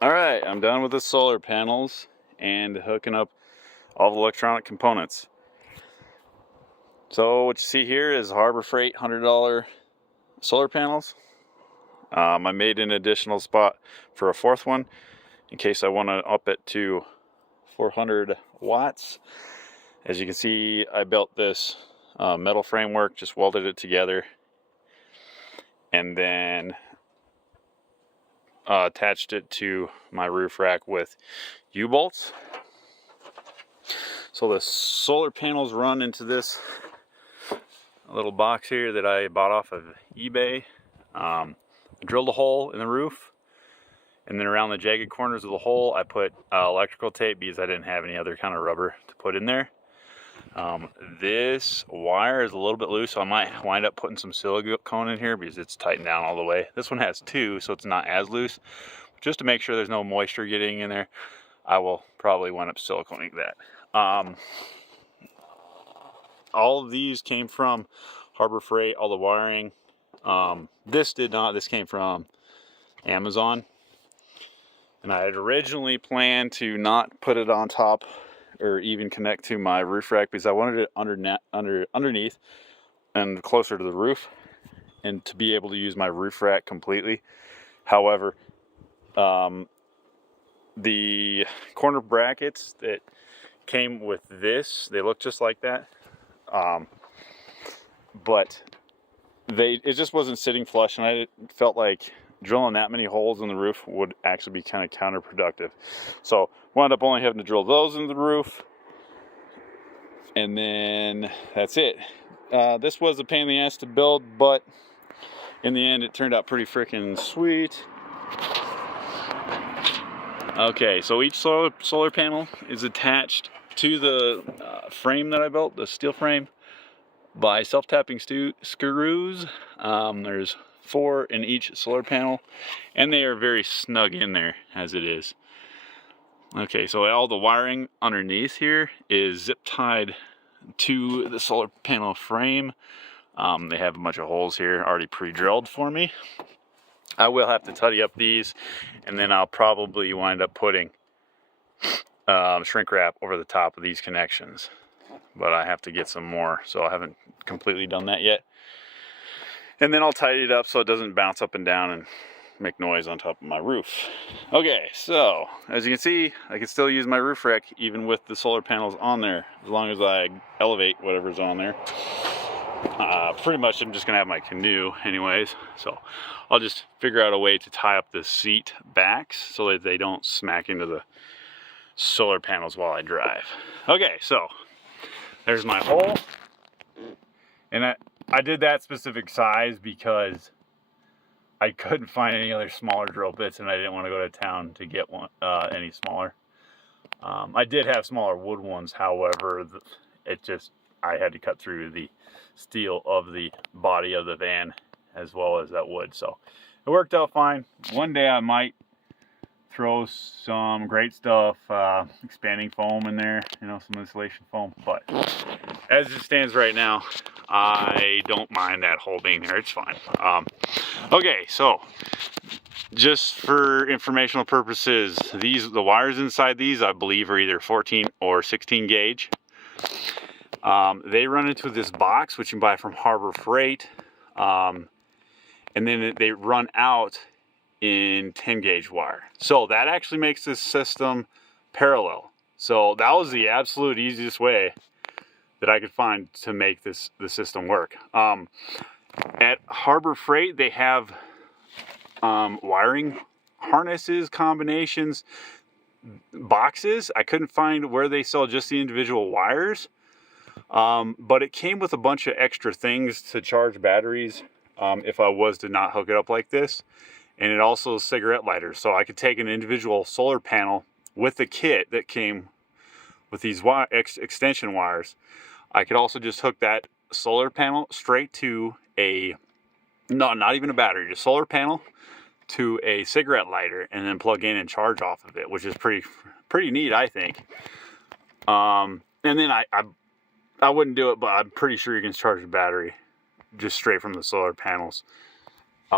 All right, I'm done with the solar panels and hooking up all the electronic components. So what you see here is Harbor Freight $100 solar panels. I made an additional spot for a fourth one in case I want to up it to 400 watts. As you can see, I built this metal framework, just welded it together, and then attached it to my roof rack with U-bolts. So the solar panels run into this little box here that I bought off of eBay. I drilled a hole in the roof, and then around the jagged corners of the hole I put electrical tape because I didn't have any other kind of rubber to put in there. This wire is a little bit loose, so I might wind up putting some silicone in here because it's tightened down all the way. This one has two, so it's not as loose. Just to make sure there's no moisture getting in there, I will probably wind up siliconing that. All of these came from Harbor Freight, all the wiring. This did not, this came from Amazon. And I had originally planned to not put it on top or even connect to my roof rack because I wanted it underneath and closer to the roof and to be able to use my roof rack completely. However, the corner brackets that came with this, they look just like that, but it just wasn't sitting flush, and I felt like drilling that many holes in the roof would actually be kind of counterproductive. So wound up only having to drill those in the roof, and then that's it. This was a pain in the ass to build, but in the end it turned out pretty freaking sweet. Okay, so each solar panel is attached to the frame that I built, the steel frame, by self-tapping screws. There's 4 in each solar panel, and they are very snug in there as it is. Okay, so all the wiring underneath here is zip tied to the solar panel frame. They have a bunch of holes here already pre-drilled for me. I will have to tidy up these, and then I'll probably wind up putting shrink wrap over the top of these connections. But I have to get some more, so I haven't completely done that yet. And then I'll tidy it up so it doesn't bounce up and down and make noise on top of my roof. Okay, so as you can see, I can still use my roof rack even with the solar panels on there, as long as I elevate whatever's on there. Pretty much I'm just gonna have my canoe anyways, so I'll just figure out a way to tie up the seat backs so that they don't smack into the solar panels while I drive. Okay, so there's my hole, and I did that specific size because I couldn't find any other smaller drill bits, and I didn't want to go to town to get one any smaller. I did have smaller wood ones, however, I had to cut through the steel of the body of the van as well as that wood, so it worked out fine. One day I might throw some great stuff, expanding foam in there, some insulation foam, but as it stands right now, I don't mind that hole being there. It's fine. Okay, so just for informational purposes, the wires inside these, I believe, are either 14 or 16 gauge. They run into this box, which you can buy from Harbor Freight, and then they run out in 10 gauge wire. So that actually makes this system parallel. So that was the absolute easiest way that I could find to make the system work. At Harbor Freight, they have wiring harnesses, combinations, boxes. I couldn't find where they sell just the individual wires. But it came with a bunch of extra things to charge batteries if I was to not hook it up like this. And it also is cigarette lighters. So I could take an individual solar panel with the kit that came with these extension wires. I could also just hook that solar panel straight to not even a battery, just solar panel to a cigarette lighter, and then plug in and charge off of it, which is pretty neat, I think. And then I wouldn't do it, but I'm pretty sure you can charge the battery just straight from the solar panels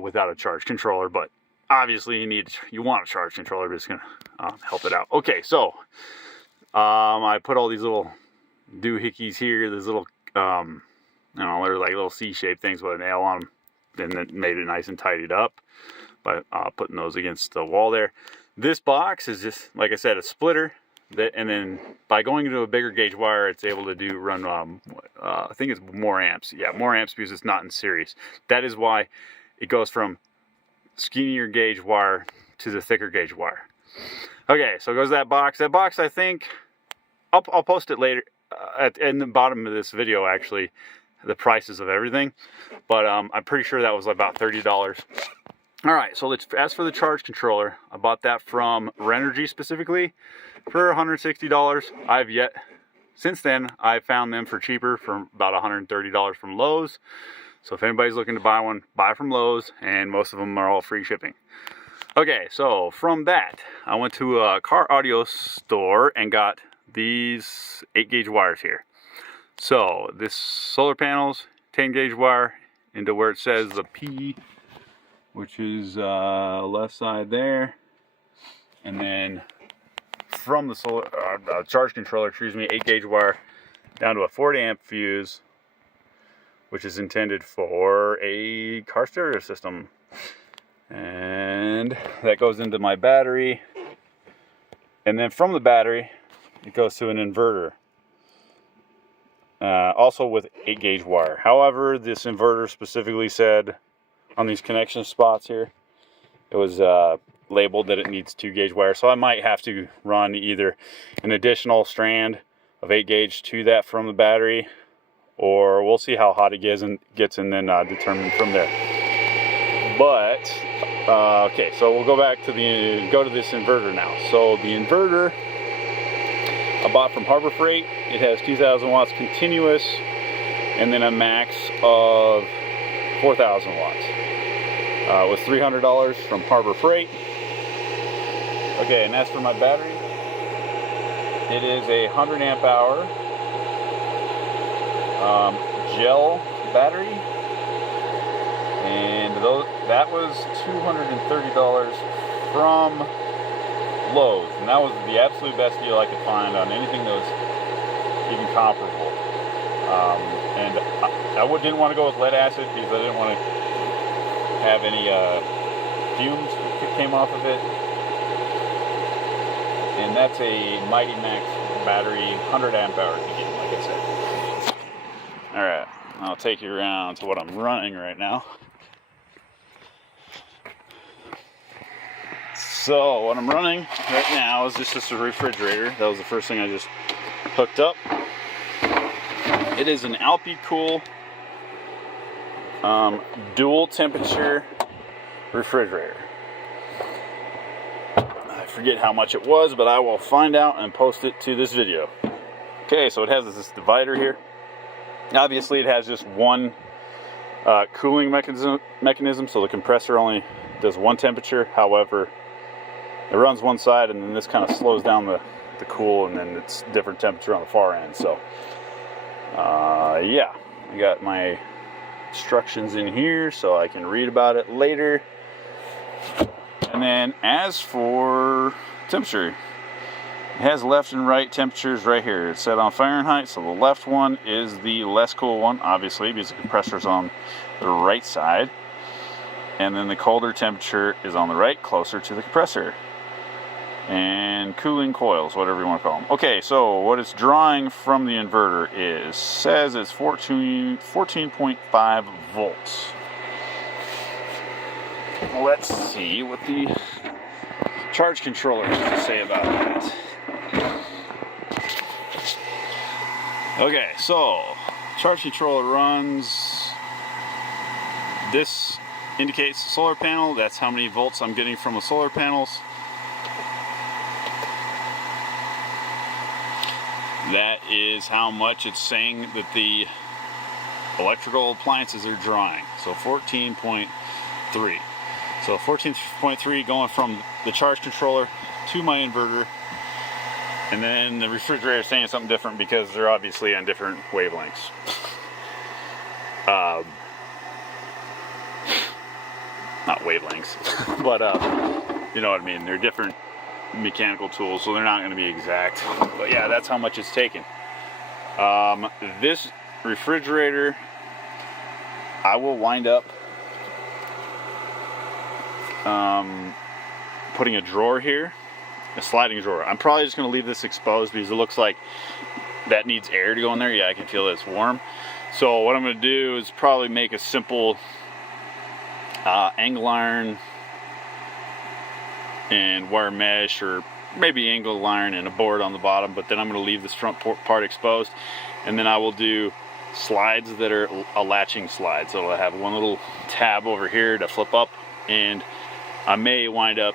without a charge controller. But obviously you want a charge controller, but it's gonna help it out. Okay, so I put all these little doohickeys here, these little they're like little C-shaped things with a nail on them, and then made it nice and tidied up by putting those against the wall there. This box is just, like I said, a splitter. And then by going into a bigger gauge wire, it's able to run I think it's more amps. Yeah, more amps because it's not in series. That is why it goes from skinnier gauge wire to the thicker gauge wire. Okay, so it goes that box. That box, I think, I'll post it later in the bottom of this video, actually, the prices of everything. But I'm pretty sure that was about $30. All right, so as for the charge controller, I bought that from Renogy specifically for $160. Since then, I found them for cheaper, for about $130 from Lowe's. So if anybody's looking to buy one, buy from Lowe's, and most of them are all free shipping. Okay, so from that, I went to a car audio store and got these 8-gauge wires here. So this solar panels, 10-gauge wire into where it says the P, which is left side there, and then from the solar charge controller, 8-gauge wire down to a 40 amp fuse, which is intended for a car stereo system, and that goes into my battery, and then from the battery it goes to an inverter, also with 8-gauge wire. However, this inverter specifically said on these connection spots here, it was labeled that it needs 2-gauge wire, so I might have to run either an additional strand of 8-gauge to that from the battery, or we'll see how hot it gets and then determine from there. But okay, so we'll go back to this inverter now. So the inverter I bought from Harbor Freight. It has 2,000 watts continuous, and then a max of 4,000 watts. Was $300 from Harbor Freight. Okay, and as for my battery, it is a 100 amp hour gel battery, and that was $230 from Lowe's, and that was the absolute best deal I could find on anything that was even comparable. And I didn't want to go with lead acid because I didn't want to have any fumes that came off of it. And that's a Mighty Max battery, 100 amp hours again, like I said. Alright, I'll take you around to what I'm running right now. So what I'm running right now is just a refrigerator. That was the first thing I just hooked up. It is an Alpi-Cool dual temperature refrigerator. I forget how much it was, but I will find out and post it to this video. Okay, so it has this divider here. Obviously it has just one cooling mechanism, so the compressor only does one temperature. However, it runs one side, and then this kind of slows down the cool, and then it's different temperature on the far end. So yeah, I got my instructions in here so I can read about it later. And then as for temperature, it has left and right temperatures right here. It's set on Fahrenheit, so the left one is the less cool one, obviously, because the compressor's on the right side. And then the colder temperature is on the right, closer to the compressor. And cooling coils, whatever you want to call them. Okay, so what it's drawing from the inverter says it's 14.5 volts. Let's see what the charge controller has to say about that. Okay, so charge controller runs. This indicates the solar panel. That's how many volts I'm getting from the solar panels. That is how much it's saying that the electrical appliances are drawing. So 14.3. So 14.3 going from the charge controller to my inverter. And then the refrigerator is saying something different because they're obviously on different wavelengths. not wavelengths, but you know what I mean. They're different mechanical tools, so they're not going to be exact. But yeah, that's how much it's taken. This refrigerator, I will wind up putting a drawer here, a sliding drawer. I'm probably just going to leave this exposed because it looks like that needs air to go in there. Yeah, I can feel that it's warm. So what I'm going to do is probably make a simple angle iron and wire mesh, or maybe angle iron and a board on the bottom, but then I'm going to leave this front part exposed, and then I will do slides that are a latching slide. So I'll have one little tab over here to flip up, and I may wind up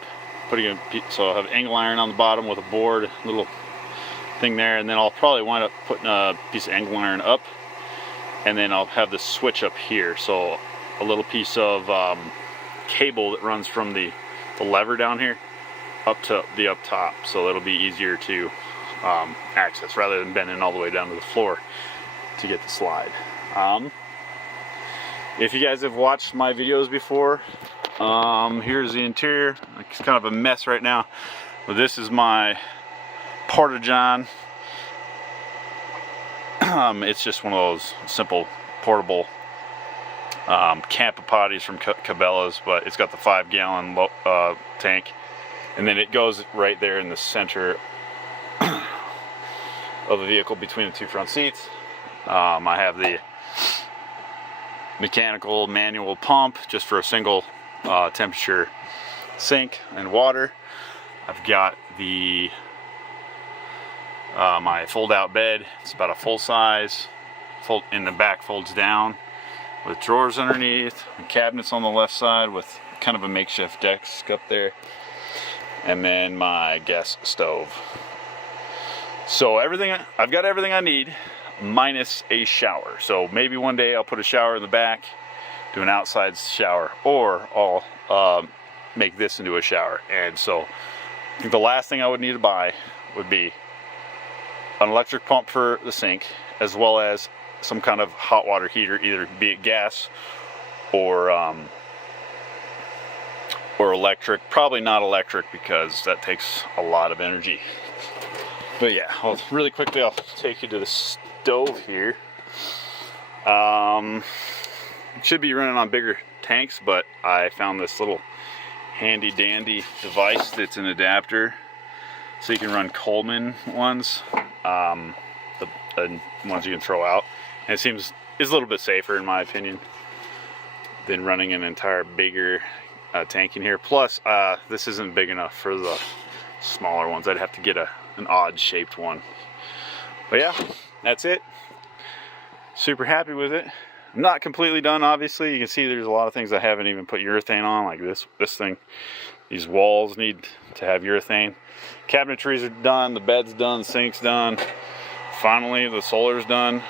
putting so I'll have angle iron on the bottom with a board, little thing there, and then I'll probably wind up putting a piece of angle iron up, and then I'll have the switch up here, so a little piece of cable that runs from the lever down here up to the up top, so it'll be easier to access rather than bending all the way down to the floor to get the slide. If you guys have watched my videos before, here's the interior. It's kind of a mess right now, but this is my Porta-John. It's just one of those simple portable Campa potties from Cabela's, but it's got the 5-gallon tank, and then it goes right there in the center of the vehicle between the two front seats. I have the mechanical manual pump just for a single temperature sink and water. I've got the my fold-out bed. It's about a full size. In the back folds down with drawers underneath, and cabinets on the left side with kind of a makeshift desk up there, and then my gas stove. So I've got everything I need minus a shower. So maybe one day I'll put a shower in the back, do an outside shower, or I'll make this into a shower. And so I think the last thing I would need to buy would be an electric pump for the sink, as well as some kind of hot water heater, either be it gas or electric. Probably not electric because that takes a lot of energy. But yeah, really quickly I'll take you to the stove here. It should be running on bigger tanks, but I found this little handy dandy device that's an adapter, so you can run Coleman ones, the ones you can throw out. And it seems is a little bit safer, in my opinion, than running an entire bigger tank in here. Plus, this isn't big enough for the smaller ones. I'd have to get an odd shaped one. But yeah, that's it. Super happy with it. I'm not completely done, obviously. You can see there's a lot of things I haven't even put urethane on, like this thing. These walls need to have urethane. Cabinetries are done, the bed's done, the sink's done. Finally, the solar's done.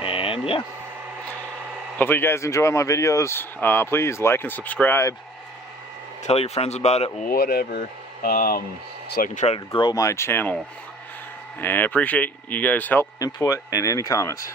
And yeah, hopefully you guys enjoy my videos. Please like and subscribe. Tell your friends about it, whatever, so I can try to grow my channel. And I appreciate you guys' help, input, and any comments.